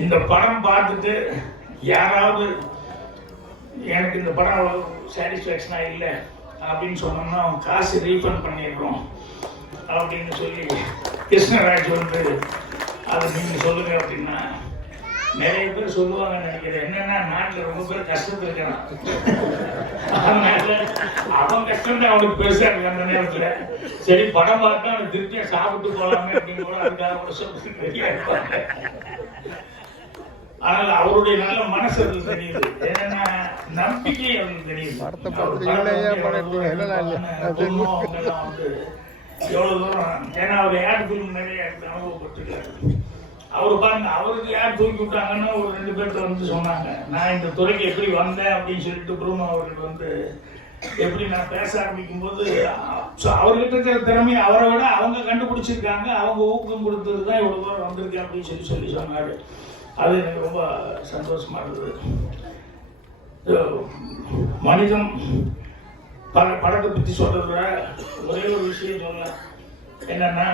இந்த படம் பார்த்துட்டு யாராவது எனக்கு இந்த படம் சாட்டிஸ்ஃபேக்ஷனாக இல்லை அப்படின்னு சொன்னோம்னா அவன் காசு ரீஃபண்ட் பண்ணிடுறோம் அப்படின்னு சொல்லி கிருஷ்ணராஜ் வந்து அதை நீங்கள் சொல்லுங்க அப்படின்னா நிறைய பேர் சொல்லுவாங்கன்னு நினைக்கிறேன். என்னன்னா நாட்டில் ரொம்ப பேர் கஷ்டத்தில் இருக்கிறான், அதனால அவன் கஷ்டம் தான் அவனுக்கு பெருசாக இருக்கு. அந்த நேரத்தில் சரி படம் பார்த்தா அவனுக்கு திருப்தியாக சாப்பிட்டு போகலாமே அப்படின்னு கூட அதுக்காக கூட சொல்றதுக்கு ரெடியாக இருப்பாங்க. ஆனால் அவருடைய நல்ல மனசு அது தெரியுது, என்னன்னா நம்பிக்கை அவருக்கு தெரியுது. வந்து எவ்வளவு தூரம், ஏன்னா அவர் யார் ஃபிலிம் நிறைய அனுபவப்பட்டிருக்காரு. அவர் பாருங்க, அவருக்கு யார் தூக்கி விட்டாங்கன்னு ஒரு 2 பேர்த்த வந்து சொன்னாங்க. நான் இந்த துறைக்கு எப்படி வந்தேன் அப்படின்னு சொல்லிட்டு ப்ரூனோ அவர்கள் வந்து எப்படி நான் பேச ஆரம்பிக்கும் போது அவர்கிட்ட இருக்கிற திறமையை அவரை விட அவங்க கண்டுபிடிச்சிருக்காங்க, அவங்க ஊக்கம் கொடுத்தது தான் இவ்வளவு தூரம் வந்திருக்கேன் அப்படின்னு சொல்லி சொன்னாரு. அது எனக்கு ரொம்ப சந்தோஷமா இருந்தது. மனிதம் படத்தை பற்றி சொல்றத விட ஒரே ஒரு விஷயம் சொல்லலாம், என்னன்னா